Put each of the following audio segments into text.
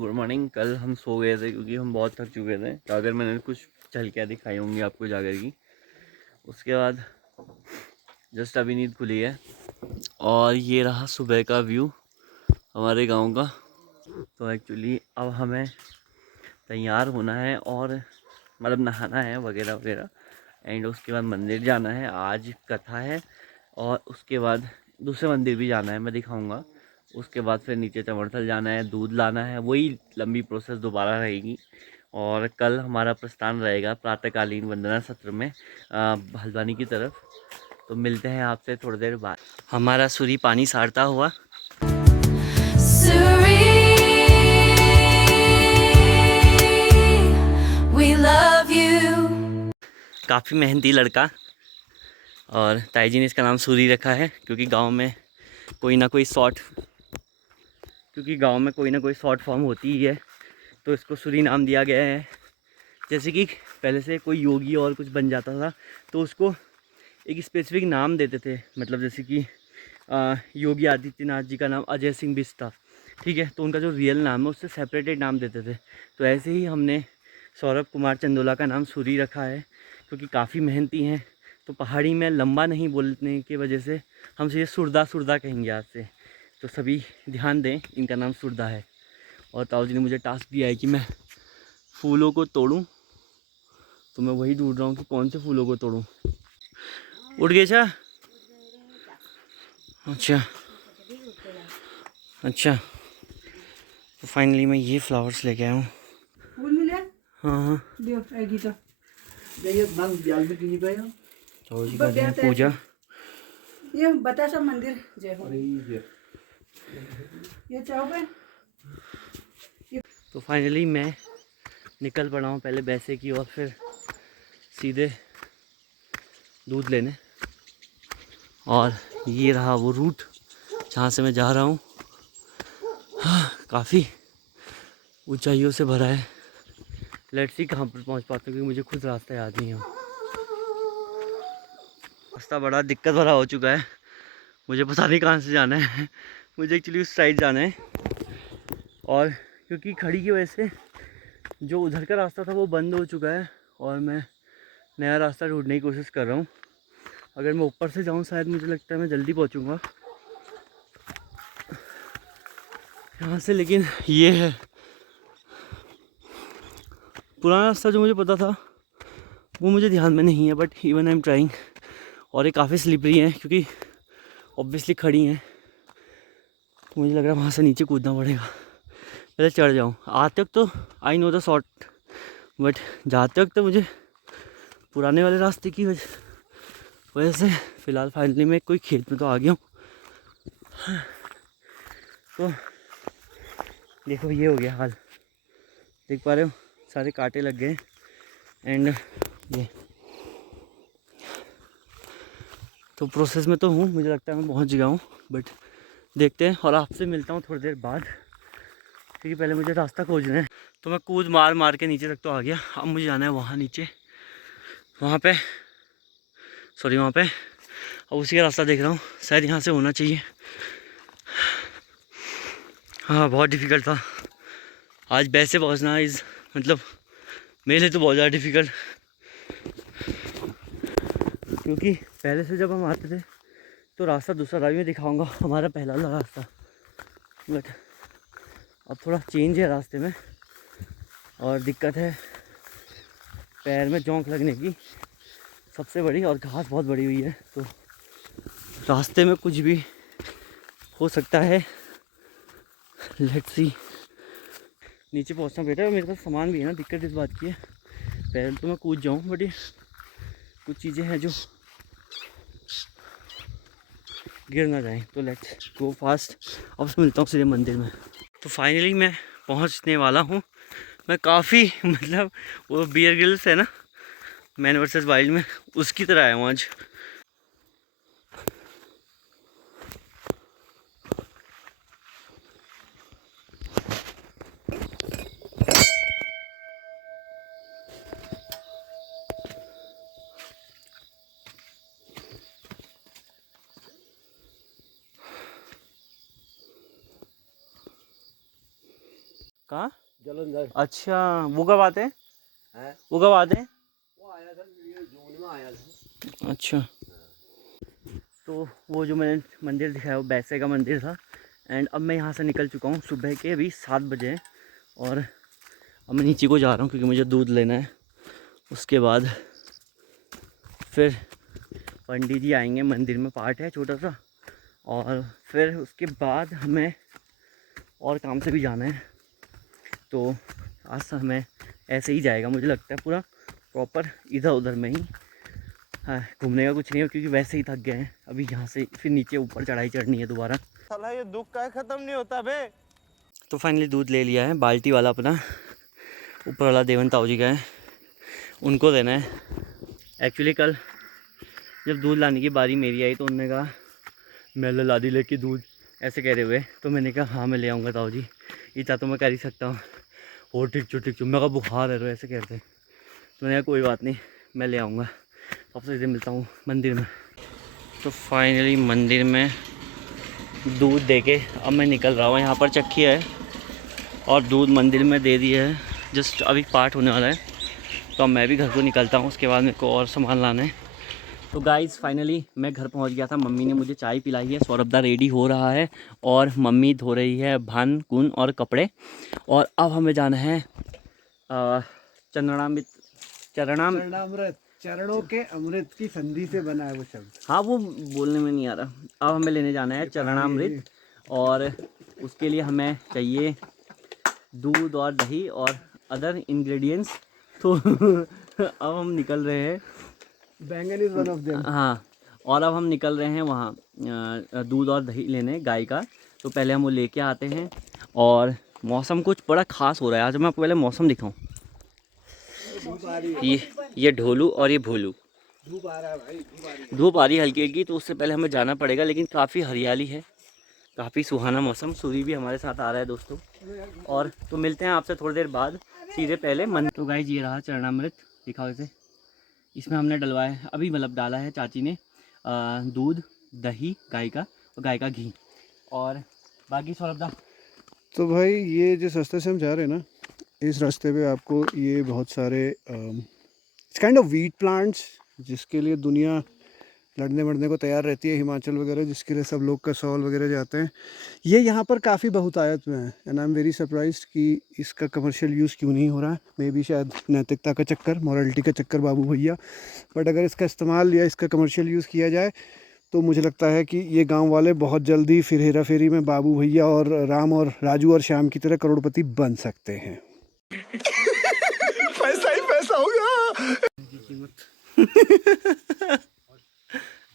Good morning. कल हम सो गए थे क्योंकि हम बहुत थक चुके थे। जागर मैंने कुछ झलकियाँ दिखाई होंगी आपको जागर की। उसके बाद जस्ट अभी नींद खुली है और ये रहा सुबह का व्यू हमारे गांव का। तो एक्चुअली अब हमें तैयार होना है और मतलब नहाना है वगैरह वगैरह, एंड उसके बाद मंदिर जाना है। आज कथा है और उसके बाद दूसरे मंदिर भी जाना है, मैं दिखाऊंगा। उसके बाद फिर नीचे चमरथल जाना है, दूध लाना है, वही लंबी प्रोसेस दोबारा रहेगी। और कल हमारा प्रस्थान रहेगा प्रातःकालीन वंदना सत्र में हल्द्वानी की तरफ। तो मिलते हैं आपसे थोड़ी देर बाद। हमारा सूर्य पानी सारता हुआ काफ़ी मेहनती लड़का, और ताई जी ने इसका नाम सूरी रखा है क्योंकि गांव में कोई ना कोई शॉर्ट फॉर्म होती ही है, तो इसको सूरी नाम दिया गया है। जैसे कि पहले से कोई योगी और कुछ बन जाता था तो उसको एक स्पेसिफिक नाम देते थे, मतलब जैसे कि योगी आदित्यनाथ जी का नाम अजय सिंह बिष्ट था, ठीक है, तो उनका जो रियल नाम है उससे सेपरेटेड नाम देते थे। तो ऐसे ही हमने सौरभ कुमार चंदोला का नाम सूरी रखा है क्योंकि काफ़ी मेहनती हैं। तो पहाड़ी में लंबा नहीं बोलने की वजह से हम सीधे सुरदा सुरदा कहेंगे आज से। तो सभी ध्यान दें, इनका नाम सुरदा है। और ताऊ जी ने मुझे टास्क दिया है कि मैं फूलों को तोड़ूं, तो मैं वही ढूंढ रहा हूँ कि कौन से फूलों को तोड़ूं। उठ गए क्या? अच्छा अच्छा, तो फाइनली मैं ये फ्लावर्स लेके आया हूँ। फूल मिले? हाँ हाँ, दियो आएगी तो ताऊ जी कर रहे हैं पूजा। ये बतासा मंदिर जय हो। ये चाहोगे? तो फाइनली मैं निकल पड़ा हूँ पहले बैसे की और फिर सीधे दूध लेने। और ये रहा वो रूट जहाँ से मैं जा रहा हूँ। हाँ, काफ़ी ऊंचाइयों से भरा है। लेट्स सी कहाँ पर पहुँच पाता हूँ क्योंकि मुझे खुद रास्ता याद नहीं है। रास्ता बड़ा दिक्कत भरा हो चुका है, मुझे पता नहीं कहाँ से जाना है। मुझे एक्चुअली उस साइड जाना है, और क्योंकि खड़ी की वजह से जो उधर का रास्ता था वो बंद हो चुका है और मैं नया रास्ता ढूंढने की कोशिश कर रहा हूँ। अगर मैं ऊपर से जाऊँ शायद मुझे लगता है मैं जल्दी पहुँचूँगा यहाँ से। लेकिन ये है पुराना रास्ता जो मुझे पता था वो मुझे ध्यान में नहीं है, but even I am trying. और ये काफ़ी स्लिपरी है क्योंकि ऑब्वियसली खड़ी हैं, मुझे लग रहा है वहाँ से नीचे कूदना पड़ेगा। पहले चढ़ जाऊँ। आते वक्त तो I know the short, but जाते वक्त तो मुझे पुराने वाले रास्ते की वजह से फ़िलहाल फाइनली मैं कोई खेत में तो आ गया हूँ। तो देखो ये हो गया हाल, देख पा रहे हो सारे कांटे लग गए। एंड ये तो प्रोसेस में तो हूँ, मुझे लगता है मैं पहुँच गया हूँ, बट देखते हैं। और आपसे मिलता हूँ थोड़ी देर बाद क्योंकि पहले मुझे रास्ता खोजना है। तो मैं कूद मार मार के नीचे तक तो आ गया। अब मुझे जाना है वहाँ नीचे, वहाँ पे अब उसी का रास्ता देख रहा हूँ, शायद यहाँ से होना चाहिए। हाँ, बहुत डिफ़िकल्ट था आज वैसे पहुँचना मतलब मेरे लिए तो बहुत ज़्यादा डिफ़िकल्ट, क्योंकि पहले से जब हम आते थे तो रास्ता दूसरा था। मैं दिखाऊंगा हमारा पहला वाला रास्ता, बट अब थोड़ा चेंज है रास्ते में और दिक्कत है पैर में जोंक लगने की सबसे बड़ी, और घास बहुत बड़ी हुई है तो रास्ते में कुछ भी हो सकता है। Let's see. नीचे पहुंचना बेटा, मेरे पास सामान भी है ना, दिक्कत इस बात की है पैर तो मैं कूद जाऊं, बट ये कुछ चीज़ें हैं जो गिर ना जाएं। तो लेट्स गो फास्ट। अब से मिलता हूँ सीधे मंदिर में। तो फाइनली मैं पहुँचने वाला हूँ। मैं काफ़ी मतलब वो बियर ग्रिल्स है ना मैन वर्सेस वाइल्ड में, उसकी तरह आया हूँ आज। कहाँ? जलंधर। अच्छा, वो कब आते हैं? है? वो कब आते हैं? वो आया था, ये जून में आया था। अच्छा, तो वो जो मैंने मंदिर दिखाया वो बैसे का मंदिर था। एंड अब मैं यहाँ से निकल चुका हूँ, सुबह के अभी 7 बजे हैं। और अब मैं नीचे को जा रहा हूँ क्योंकि मुझे दूध लेना है। उसके बाद फिर पंडित जी आएंगे, मंदिर में पाठ है छोटा सा। और फिर उसके बाद हमें और काम से भी जाना है। तो आज हमें ऐसे ही जाएगा, मुझे लगता है पूरा प्रॉपर इधर उधर में ही। हाँ, घूमने का कुछ नहीं है क्योंकि वैसे ही थक गए हैं। अभी यहाँ से फिर नीचे ऊपर चढ़ाई चढ़नी है दोबारा। साला ये दुख का खत्म नहीं होता बे। तो फाइनली दूध ले लिया है, बाल्टी वाला अपना, ऊपर वाला देवन ताऊ जी का है, उनको देना है। एक्चुअली कल जब दूध लाने की बारी मेरी आई तो उन्होंने कहा मैं ला दी लेके दूध, ऐसे कह रहे हुए। तो मैंने कहा हाँ मैं ले आऊँगा ताऊ जी, इतना तो मैं कर ही सकता हूँ। और ठीक चो मैं कहा बुखार है रो, ऐसे कहते हैं। तो मैंने कहा कोई बात नहीं, मैं ले आऊँगा। आपसे सीधे मिलता हूँ मंदिर में। तो फाइनली मंदिर में दूध देके अब मैं निकल रहा हूँ। यहाँ पर चक्की है और दूध मंदिर में दे दिया है। जस्ट अभी पाठ होने वाला है तो अब मैं भी घर को निकलता हूँ। उसके बाद मेरे को और सामान लाना है। तो गाइज़ फाइनली मैं घर पहुँच गया था। मम्मी ने मुझे चाय पिलाई है, सौरभदा रेडी हो रहा है और मम्मी धो रही है भान कुन और कपड़े। और अब हमें जाना है चरणामृत। चरणामृत, चरणों के अमृत की संधि से बना है वो शब्द। हाँ वो बोलने में नहीं आ रहा। अब हमें लेने जाना है चरणामृत और उसके लिए हमें चाहिए दूध और दही और अदर इंग्रेडिएंट्स। तो अब हम निकल रहे हैं। बैंगन इज वन ऑफ देम। हाँ, और अब हम निकल रहे हैं वहाँ दूध और दही लेने गाय का। तो पहले हम वो लेके आते हैं। और मौसम कुछ बड़ा ख़ास हो रहा है आज। मैं आपको पहले मौसम दिखाऊं। ये ढोलू और ये भोलू। धूप आ रहा है भाई, धूप आ रही है। धूप आ रही है हल्की हल्की, तो उससे पहले हमें जाना पड़ेगा। लेकिन काफ़ी हरियाली है, काफ़ी सुहाना मौसम। सूर्य भी हमारे साथ आ रहा है दोस्तों। और तो मिलते हैं आपसे थोड़ी देर बाद। सीधे पहले मन। तो गाइस ये रहा चरणामृत, दिखाओ इसे। इसमें हमने डलवाया है अभी, मतलब डाला है चाची ने दूध, दही गाय का और गाय का घी। और बाकी सौरभदा। तो भाई ये जिस रास्ते से हम जा रहे हैं ना, इस रास्ते पे आपको ये बहुत सारे it's kind of wheat plants जिसके लिए दुनिया लड़ने मरने को तैयार रहती है, हिमाचल वगैरह, जिसके लिए सब लोग कसौल वगैरह जाते हैं। ये यहाँ पर काफ़ी बहुतायत में है and I am very surprised कि इसका कमर्शियल यूज़ क्यों नहीं हो रहा है। मे बी शायद नैतिकता का चक्कर, मॉरलिटी का चक्कर बाबू भैया। बट अगर इसका इस्तेमाल या इसका कमर्शियल यूज़ किया जाए तो मुझे लगता है कि ये गांव वाले बहुत जल्दी फिर हेरा फेरी में बाबू भैया और राम और राजू और श्याम की तरह करोड़पति बन सकते हैं। पैसा ही पैसा होगा।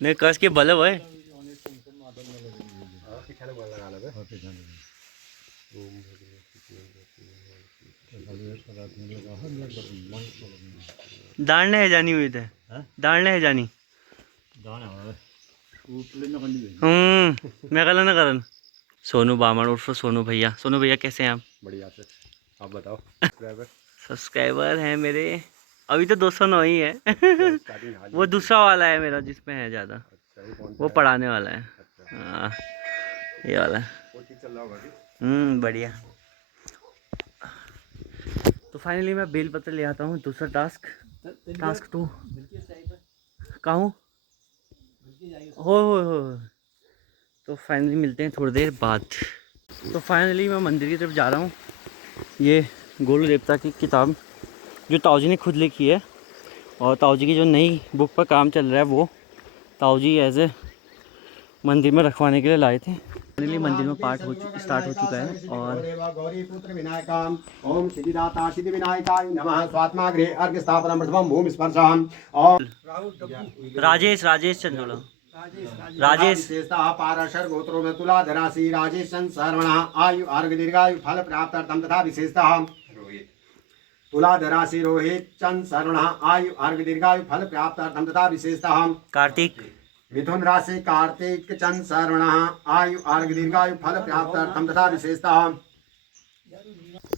नहीं कस के बल्ब है। दाड़ने है जानी हुई थे, दाड़ने है जानी। मैं कल ना करन। सोनू बामण उर्फ सोनू भैया। सोनू भैया कैसे हैं आप? बढ़िया से, आप बताओ। सब्सक्राइबर हैं मेरे अभी तो 209 ही है। वो दूसरा वाला है मेरा जिसमें है ज़्यादा, वो पढ़ाने वाला है। हाँ ये वाला है। बढ़िया। तो फाइनली मैं बेल पत्र ले आता हूँ। दूसरा टास्क 2 कहाँ हूँ? हो। तो फाइनली मिलते हैं थोड़ी देर बाद। तो फाइनली मैं मंदिर की तरफ जा रहा हूँ। ये गोलू देवता की किताब जो ताऊ जी ने खुद लिखी है, और ताऊ जी की जो नई बुक पर काम चल रहा है वो ताऊ जी एज ए मंदिर में रखवाने के लिए लाए थे। फाइनली मंदिर में पाठ स्टार्ट हो चुका है। और गौरी पुत्र विनायकाम ओम सिद्धिदाता सिद्धि विनायकाय नमः। स्वात्मा गृहे अर्घ्य स्थापनम प्रथमं भूमि स्पर्शम। ओम राजेश चंदोला राजेश विशेषतः पाराशर गोत्रों में तुलाधराशि राजेश सर्वणः आयु अर्घ्य दीर्घायु फल प्राप्त्यर्थम तथा विशेषतः तुलाधराशि रोहित चंद सर्वणः आयु अर्घ्य दीर्घायु फल प्राप्त्यर्थम तथा विशेषतः कार्तिक मिथुन राशि कार्तिक चंद सर्वणः आयु अर्घ्य दीर्घायु फल प्राप्त्यर्थम तथा विशेषतः।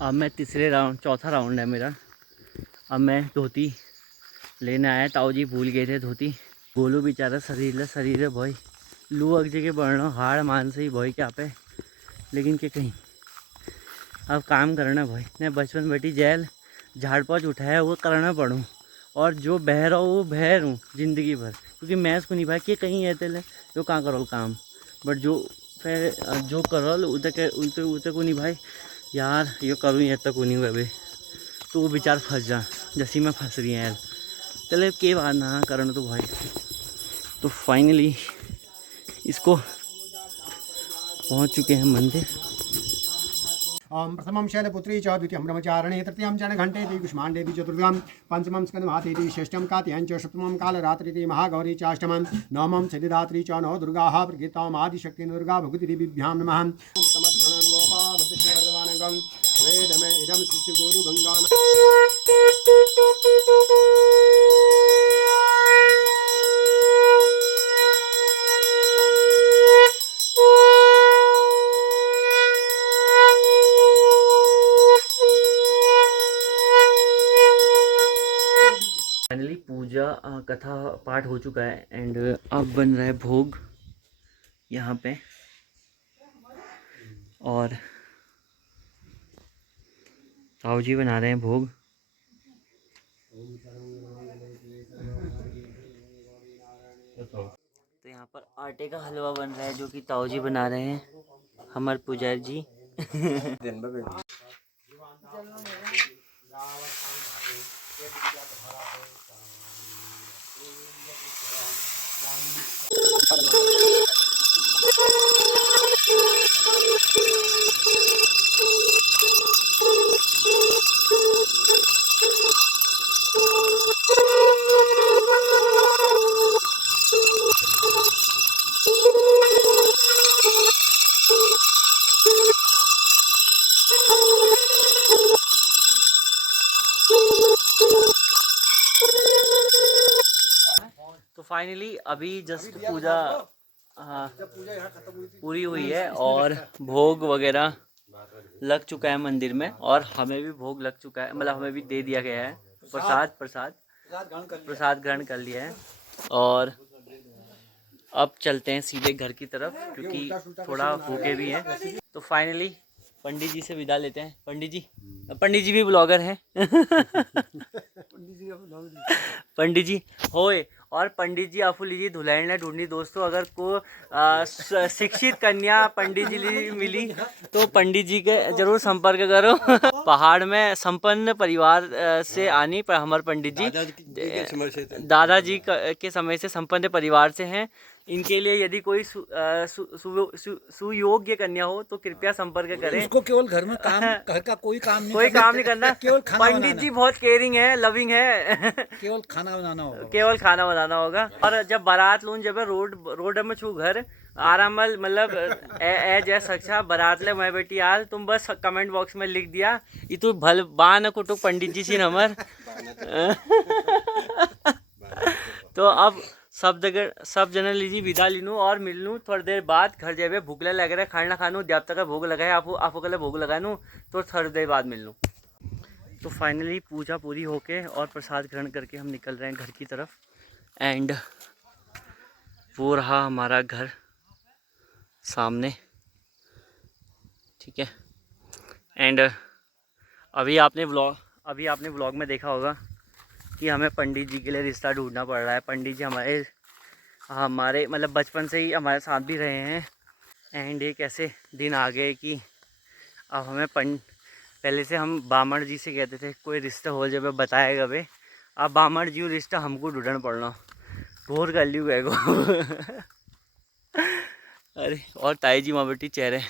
अब मैं चौथा राउंड है मेरा। अब मैं धोती लेने आया, ताऊ जी भूल गए थे धोती। गोलू बेचारा शरीर है भाई, लू अग जगह बढ़ना हाड़ मान से ही भाई क्या पे। लेकिन के कहीं अब काम करना भाई, ने बचपन बेटी जेल झाड़ पोछ उठाया वो करना पड़ूँ, और जो बह रहा हूँ वो बह रहूँ ज़िंदगी भर, क्योंकि मैं को नहीं भाई कि कहीं ऐसे ले जो कहाँ करो काम, बट जो फिर जो करो उते को नहीं भाई यार ये करूँ ये तक को नहीं हुआ भाई, तो वो बेचार फंस जा जैसी मैं फंस रही हैं यार। चले के बात ना करना तो भाई। तो फाइनली इसको पहुंच चुके हैं मंदिर। प्रथमं शैलपुत्री च द्वितीयं ब्रह्मचारिणी तृतीयं जनघण्टेति कुष्माण्डेति चतुर्थं पंचमं स्कन्दमातेति षष्ठं कात्यायनं च सप्तमं कालरात्रिति महागौरी च अष्टमं नवमं सिद्धिदात्री च नौ दुर्गाः प्रकृताम् आदिशक्ति दुर्गा भगवतीदेव्यां नमः। समध्रणं गोपाभद्रश्रीवर्धमानगं वेदमे इदं सृष्टिगुरु गंगा। फाइनली पूजा कथा पाठ हो चुका है एंड अब बन रहा है भोग यहाँ पे, और ताऊ जी बना रहे हैं भोग। तो यहाँ पर आटे का हलवा बन रहा है जो कि ताऊ जी बना रहे हैं, हमारे पुजारी जी। तो फाइनली अभी जस्ट पूजा पूरी हुई है और भोग वगैरह लग चुका है मंदिर में, और हमें भी भोग लग चुका है, मतलब हमें भी दे दिया गया है प्रसाद ग्रहण कर लिया है। और अब चलते हैं सीधे घर की तरफ क्योंकि थोड़ा भूखे भी हैं। तो फाइनली पंडित जी से विदा लेते हैं। पंडित जी भी ब्लॉगर हैं। पंडित जी होए, और पंडित जी आफू लीजिए दुल्हन ने ढूंढनी। दोस्तों अगर को शिक्षित कन्या पंडित जी मिली तो पंडित जी के जरूर संपर्क करो। पहाड़ में संपन्न परिवार से आनी पर हमारे पंडित जी दादाजी के समय से संपन्न परिवार से हैं। इनके लिए यदि कोई सुयोग्य कन्या हो तो कृपया संपर्क करें। उसको केवल घर में काम, घर का कोई काम नहीं करना। केवल खाना पंडित जी बहुत केयरिंग है, लविंग है। केवल खाना बनाना होगा। और जब बारात लून जब रोड में छू घर आराम मतलब जय सक्षा बारात ले मैं बेटी आल, तुम बस कमेंट बॉक्स में लिख दिया ये तो भल बान कुटुक पंडित जी सी नंबर। तो अब सब जने लीजिए विदा लीनू और मिलनू थोड़ी देर बाद घर जाए। भूखला लग रहा है, खाना खानू देवता का भोग लगाए, आपको कल भोग लगानू तो थोड़ी देर बाद मिलनू। तो फाइनली पूजा पूरी होके और प्रसाद ग्रहण करके हम निकल रहे हैं घर की तरफ। एंड वो रहा हमारा घर सामने, ठीक है। एंड अभी आपने व्लॉग में देखा होगा कि हमें पंडित जी के लिए रिश्ता ढूंढना पड़ रहा है। पंडित जी हमारे मतलब बचपन से ही हमारे साथ भी रहे हैं। एंड एक ऐसे दिन आ गए कि अब हमें पहले से हम बामण जी से कहते थे कोई रिश्ता हो जब बताएगा भाई, अब बामण जी रिश्ता हमको ढूंढना पड़ना घोर कर लियो गए को। अरे और ताई जी माँ बेटी चेहरे